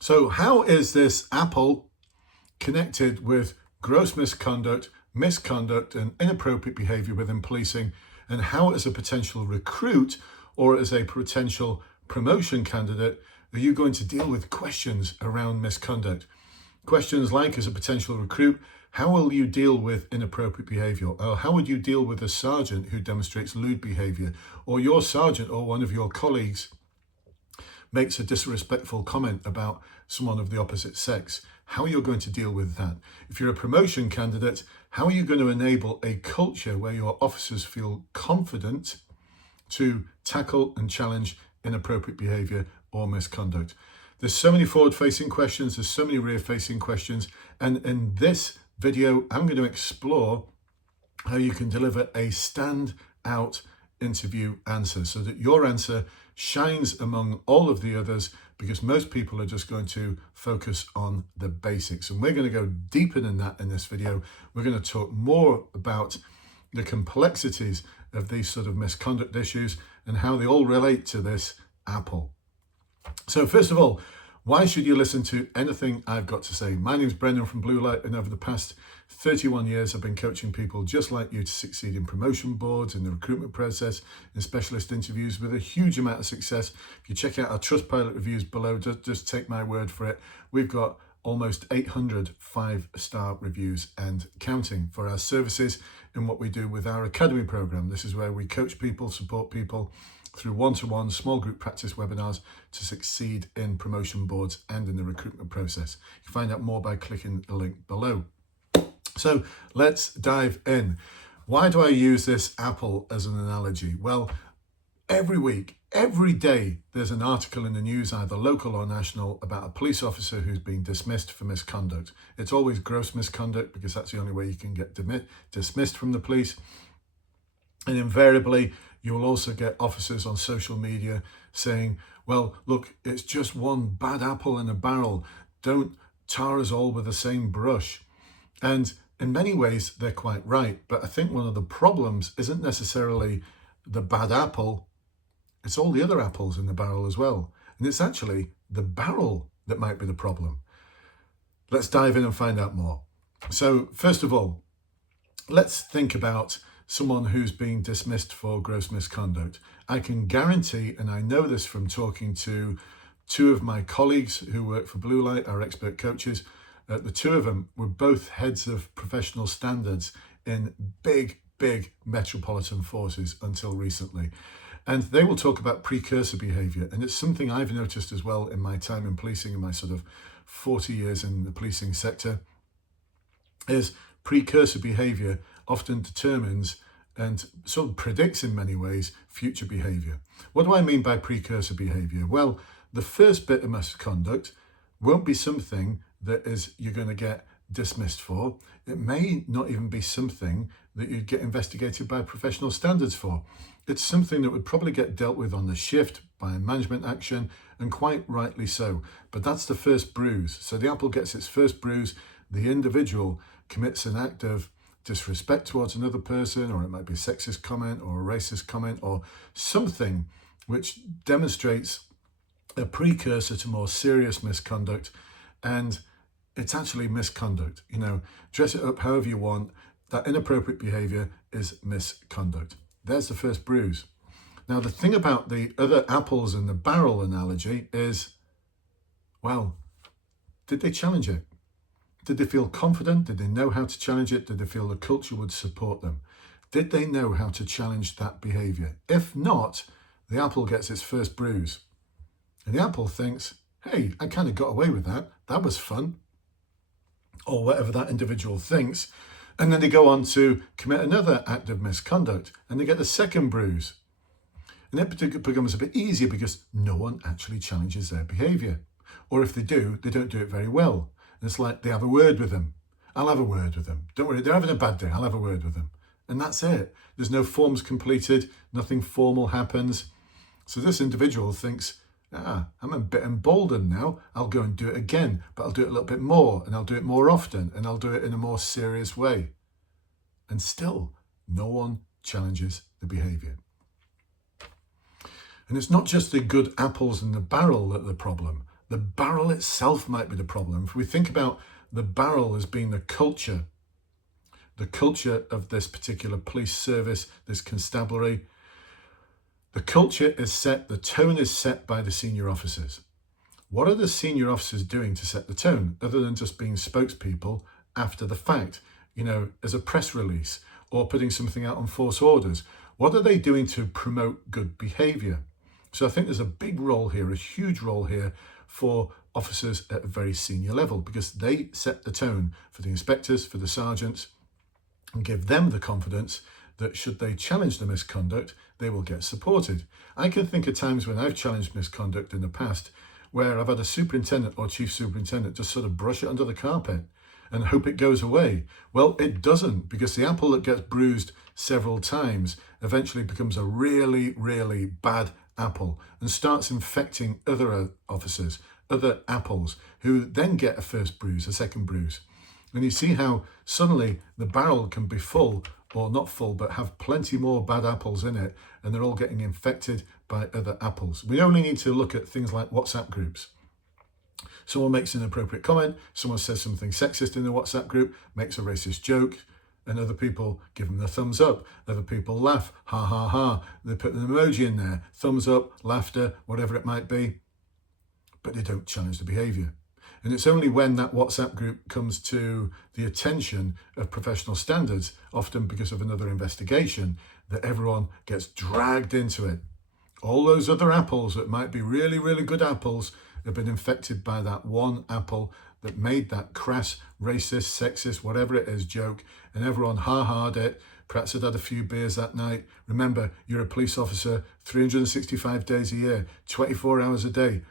So how is this apple connected with gross misconduct, misconduct and inappropriate behaviour within policing, and how as a potential recruit or as a potential promotion candidate are you going to deal with questions around misconduct? Questions like, as a potential recruit, how will you deal with inappropriate behaviour? Or how would you deal with a sergeant who demonstrates lewd behaviour? Or your sergeant or one of your colleagues makes a disrespectful comment about someone of the opposite sex? How are you going to deal with that? If you're a promotion candidate, how are you going to enable a culture where your officers feel confident to tackle and challenge inappropriate behaviour or misconduct? There's so many forward-facing questions, there's so many rear-facing questions, and in this video, I'm going to explore how you can deliver a stand-out interview answer so that your answer shines among all of the others, because most people are just going to focus on the basics. And we're going to go deeper than that in this video. We're going to talk more about the complexities of these sort of misconduct issues and how they all relate to this apple. So first of all, why should you listen to anything I've got to say? My name's Brendan from Bluelight, and over the past 31 years, I've been coaching people just like you to succeed in promotion boards, in the recruitment process, in specialist interviews with a huge amount of success. If you check out our Trustpilot reviews below, just take my word for it. We've got almost 800 5-star reviews and counting for our services in what we do with our academy program. This is where we coach people, support people through one-to-one small group practice webinars to succeed in promotion boards and in the recruitment process. You can find out more by clicking the link below. So let's dive in. Why do I use this apple as an analogy? Well, every week, every day, there's an article in the news, either local or national, about a police officer who's been dismissed for misconduct. It's always gross misconduct, because that's the only way you can get dismissed from the police. And invariably, you will also get officers on social media saying, well, look, it's just one bad apple in a barrel. Don't tar us all with the same brush. And in many ways, they're quite right. But I think one of the problems isn't necessarily the bad apple. It's all the other apples in the barrel as well. And it's actually the barrel that might be the problem. Let's dive in and find out more. So first of all, let's think about someone who's being dismissed for gross misconduct. I can guarantee, and I know this from talking to two of my colleagues who work for Bluelight, our expert coaches, the two of them were both heads of professional standards in big metropolitan forces until recently. And they will talk about precursor behaviour. And it's something I've noticed as well in my time in policing, in my sort of 40 years in the policing sector, is precursor behaviour often determines and sort of predicts in many ways future behaviour. What do I mean by precursor behaviour? Well, the first bit of misconduct won't be something that you're going to get dismissed for. It may not even be something that you'd get investigated by professional standards for. It's something that would probably get dealt with on the shift by management action, and quite rightly so. But that's the first bruise. So the apple gets its first bruise. The individual commits an act of disrespect towards another person, or it might be a sexist comment or a racist comment or something which demonstrates a precursor to more serious misconduct. And it's actually misconduct. You know, dress it up however you want. That inappropriate behaviour is misconduct. There's the first bruise. Now, the thing about the other apples in the barrel analogy is, well, did they challenge it? Did they feel confident? Did they know how to challenge it? Did they feel the culture would support them? Did they know how to challenge that behaviour? If not, the apple gets its first bruise. And the apple thinks, hey, I kind of got away with that. That was fun. Or whatever that individual thinks. And then they go on to commit another act of misconduct, and they get the second bruise. And it becomes a bit easier because no one actually challenges their behaviour. Or if they do, they don't do it very well. And it's like they have a word with them. I'll have a word with them. Don't worry, they're having a bad day. I'll have a word with them. And that's it. There's no forms completed. Nothing formal happens. So this individual thinks, I'm a bit emboldened now. I'll go and do it again, but I'll do it a little bit more, and I'll do it more often, and I'll do it in a more serious way. And still, no one challenges the behaviour. And it's not just the good apples in the barrel that are the problem. the barrel itself might be the problem. If we think about the barrel as being the culture of this particular police service, this constabulary, the culture is set, the tone is set by the senior officers. What are the senior officers doing to set the tone, other than just being spokespeople after the fact, as a press release or putting something out on force orders? What are they doing to promote good behaviour? So I think there's a big role here, a huge role here for officers at a very senior level, because they set the tone for the inspectors, for the sergeants, and give them the confidence that should they challenge the misconduct, they will get supported. I can think of times when I've challenged misconduct in the past where I've had a superintendent or chief superintendent just sort of brush it under the carpet and hope it goes away. Well, it doesn't, because the apple that gets bruised several times eventually becomes a really, really bad apple and starts infecting other officers, other apples, who then get a first bruise, a second bruise. And you see how suddenly the barrel can be full, or not full, but have plenty more bad apples in it, and they're all getting infected by other apples. We only need to look at things like WhatsApp groups. Someone makes an inappropriate comment, someone says something sexist in the WhatsApp group, makes a racist joke, and other people give them the thumbs up. Other people laugh, ha ha ha. They put an emoji in there, thumbs up, laughter, whatever it might be, but they don't challenge the behaviour. And it's only when that WhatsApp group comes to the attention of professional standards, often because of another investigation, that everyone gets dragged into it. All those other apples that might be really, really good apples have been infected by that one apple that made that crass, racist, sexist, whatever it is, joke, and everyone ha-ha'd it. Perhaps had a few beers that night. Remember, you're a police officer 365 days a year, 24 hours a day.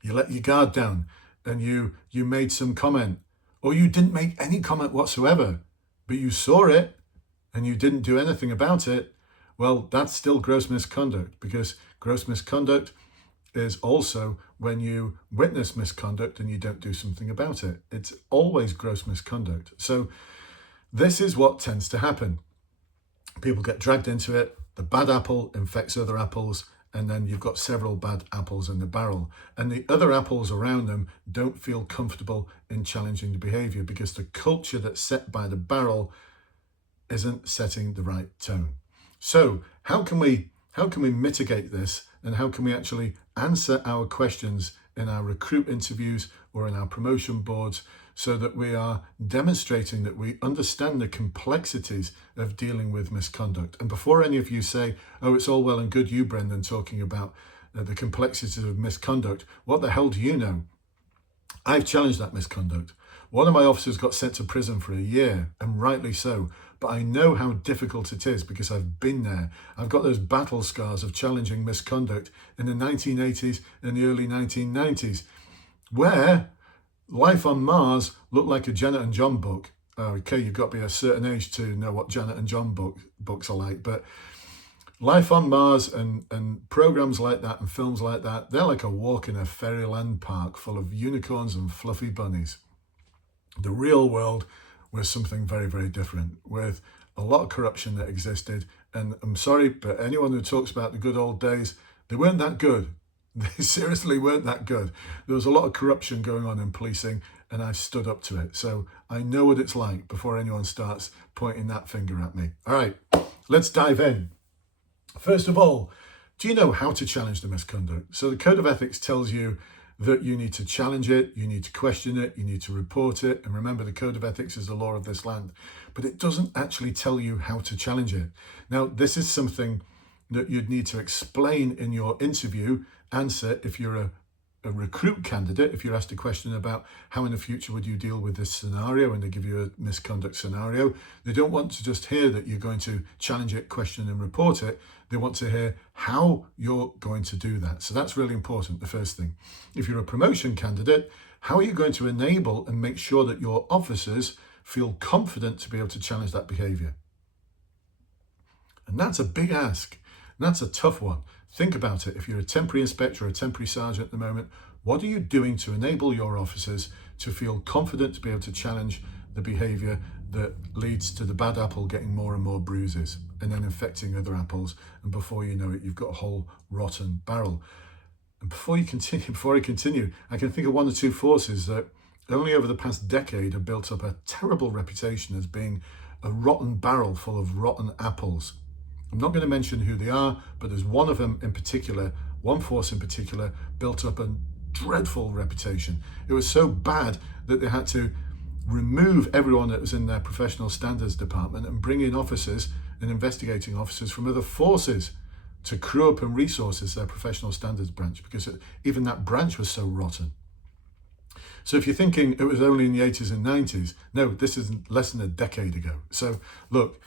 You let your guard down and you made some comment, or you didn't make any comment whatsoever, but you saw it and you didn't do anything about it. Well, that's still gross misconduct, because gross misconduct is also when you witness misconduct and you don't do something about it. It's always gross misconduct. So this is what tends to happen. People get dragged into it, the bad apple infects other apples, and then you've got several bad apples in the barrel. And the other apples around them don't feel comfortable in challenging the behaviour, because the culture that's set by the barrel isn't setting the right tone. So how can we mitigate this, and how can we actually answer our questions in our recruit interviews or in our promotion boards, so that we are demonstrating that we understand the complexities of dealing with misconduct? And before any of you say, oh, it's all well and good you, Brendan, talking about the complexities of misconduct, what the hell do you know? I've challenged that misconduct. One of my officers got sent to prison for a year, and rightly so, but I know how difficult it is because I've been there. I've got those battle scars of challenging misconduct in the 1980s and the early 1990s, where Life on Mars looked like a Janet and John book. Okay, you've got to be a certain age to know what Janet and John books are like, but Life on Mars and programs like that and films like that, they're like a walk in a fairyland park full of unicorns and fluffy bunnies. The real world was something very, very different, with a lot of corruption that existed. And I'm sorry, but anyone who talks about the good old days, they weren't that good. They seriously weren't that good. There was a lot of corruption going on in policing, and I stood up to it. So I know what it's like before anyone starts pointing that finger at me. All right, let's dive in. First of all, do you know how to challenge the misconduct? So the Code of Ethics tells you that you need to challenge it, you need to question it, you need to report it. And remember, the Code of Ethics is the law of this land, but it doesn't actually tell you how to challenge it. Now, this is something that you'd need to explain in your interview answer if you're a recruit candidate. If you're asked a question about how in the future would you deal with this scenario, and they give you a misconduct scenario, they don't want to just hear that you're going to challenge it, question and report it. They want to hear how you're going to do that. So that's really important, the first thing. If you're a promotion candidate, how are you going to enable and make sure that your officers feel confident to be able to challenge that behaviour? And that's a big ask. And that's a tough one. Think about it. If you're a temporary inspector or a temporary sergeant at the moment, what are you doing to enable your officers to feel confident to be able to challenge the behaviour that leads to the bad apple getting more and more bruises and then infecting other apples, and before you know it, you've got a whole rotten barrel? And before I continue, I can think of one or two forces that only over the past decade have built up a terrible reputation as being a rotten barrel full of rotten apples. I'm not going to mention who they are, but there's one of them in particular, one force in particular, built up a dreadful reputation. It was so bad that they had to remove everyone that was in their professional standards department and bring in officers and investigating officers from other forces to crew up and resources their professional standards branch, because even that branch was so rotten. So if you're thinking it was only in the 80s and 90s, no, this is less than a decade ago. So look,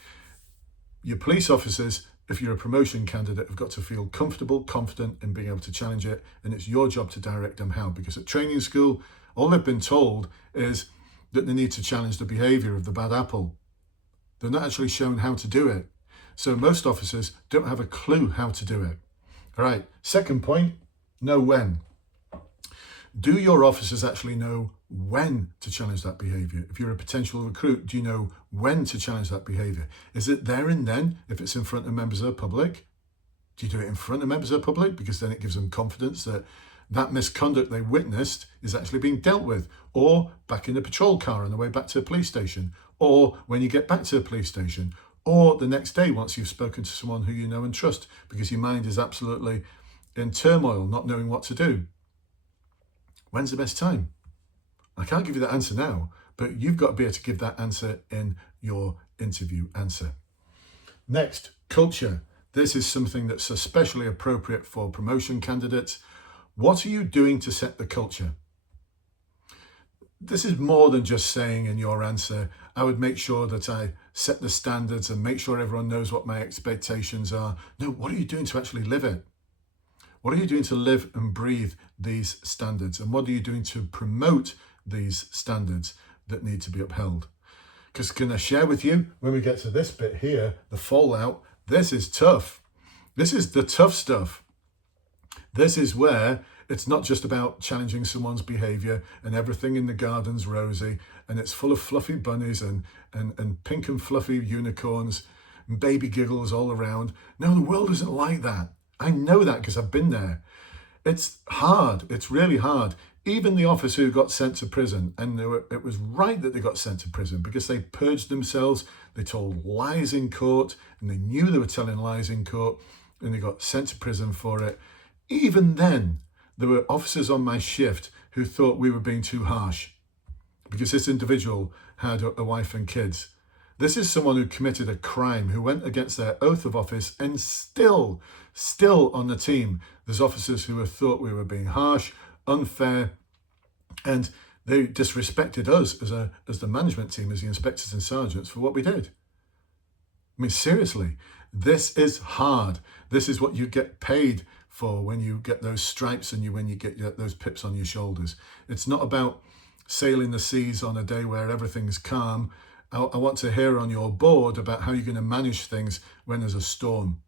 your police officers, if you're a promotion candidate, have got to feel comfortable, confident in being able to challenge it, and it's your job to direct them how. Because at training school, all they've been told is that they need to challenge the behaviour of the bad apple. They're not actually shown how to do it. So most officers don't have a clue how to do it. All right, second point, know when. Do your officers actually know when to challenge that behaviour? If you're a potential recruit, do you know when to challenge that behaviour? Is it there and then if it's in front of members of the public? Do you do it in front of members of the public? Because then it gives them confidence that that misconduct they witnessed is actually being dealt with. Or back in the patrol car on the way back to the police station. Or when you get back to the police station. Or the next day once you've spoken to someone who you know and trust, because your mind is absolutely in turmoil, not knowing what to do. When's the best time? I can't give you that answer now, but you've got to be able to give that answer in your interview answer. Next, culture. This is something that's especially appropriate for promotion candidates. What are you doing to set the culture? This is more than just saying in your answer, I would make sure that I set the standards and make sure everyone knows what my expectations are. No, what are you doing to actually live it? What are you doing to live and breathe these standards? And what are you doing to promote these standards that need to be upheld? Because can I share with you, when we get to this bit here, the fallout, this is tough. This is the tough stuff. This is where it's not just about challenging someone's behaviour and everything in the garden's rosy and it's full of fluffy bunnies and pink and fluffy unicorns and baby giggles all around. No, the world isn't like that. I know that because I've been there. It's hard. It's really hard. Even the officer who got sent to prison, and it was right that they got sent to prison because they purged themselves, they told lies in court, and they knew they were telling lies in court, and they got sent to prison for it. Even then, there were officers on my shift who thought we were being too harsh because this individual had a wife and kids. This is someone who committed a crime, who went against their oath of office, and still on the team, there's officers who have thought we were being harsh, unfair, and they disrespected us as the management team, as the inspectors and sergeants, for what we did. I mean, seriously, this is hard. This is what you get paid for when you get those stripes and when you get those pips on your shoulders. It's not about sailing the seas on a day where everything's calm. I want to hear on your board about how you're going to manage things when there's a storm,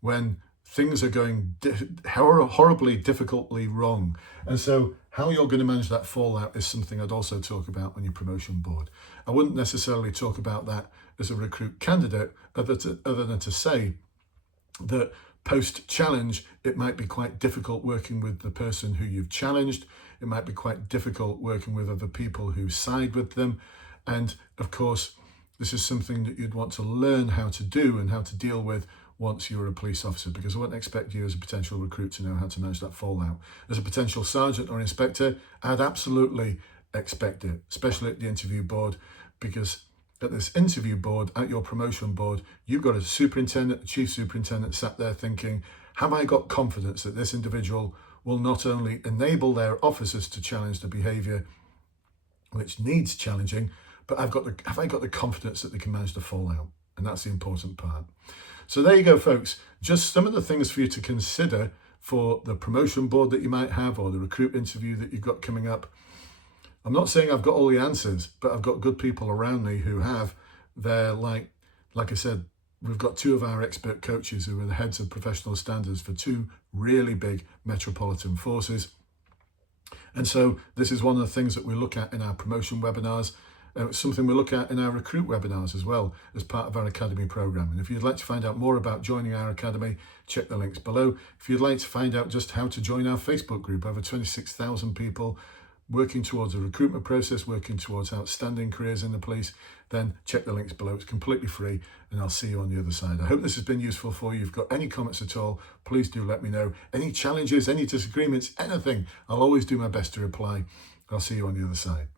when things are going horribly, difficultly wrong. And so how you're going to manage that fallout is something I'd also talk about on your promotion board. I wouldn't necessarily talk about that as a recruit candidate, other than to say that post-challenge, it might be quite difficult working with the person who you've challenged. It might be quite difficult working with other people who side with them. And of course, this is something that you'd want to learn how to do and how to deal with once you're a police officer, because I wouldn't expect you as a potential recruit to know how to manage that fallout. As a potential sergeant or inspector, I'd absolutely expect it, especially at the interview board, because at this interview board, at your promotion board, you've got a superintendent, a chief superintendent sat there thinking, have I got confidence that this individual will not only enable their officers to challenge the behaviour which needs challenging, but have I got the confidence that they can manage the fallout? And that's the important part. So there you go, folks. Just some of the things for you to consider for the promotion board that you might have, or the recruit interview that you've got coming up. I'm not saying I've got all the answers, but I've got good people around me who have. They're like I said, we've got two of our expert coaches who are the heads of professional standards for two really big metropolitan forces. And so this is one of the things that we look at in our promotion webinars. something we look at in our Recruit webinars as well as part of our Academy program. And if you'd like to find out more about joining our Academy, check the links below. If you'd like to find out just how to join our Facebook group, over 26,000 people working towards a recruitment process, working towards outstanding careers in the police, then check the links below. It's completely free, and I'll see you on the other side. I hope this has been useful for you. If you've got any comments at all, please do let me know. Any challenges, any disagreements, anything, I'll always do my best to reply. I'll see you on the other side.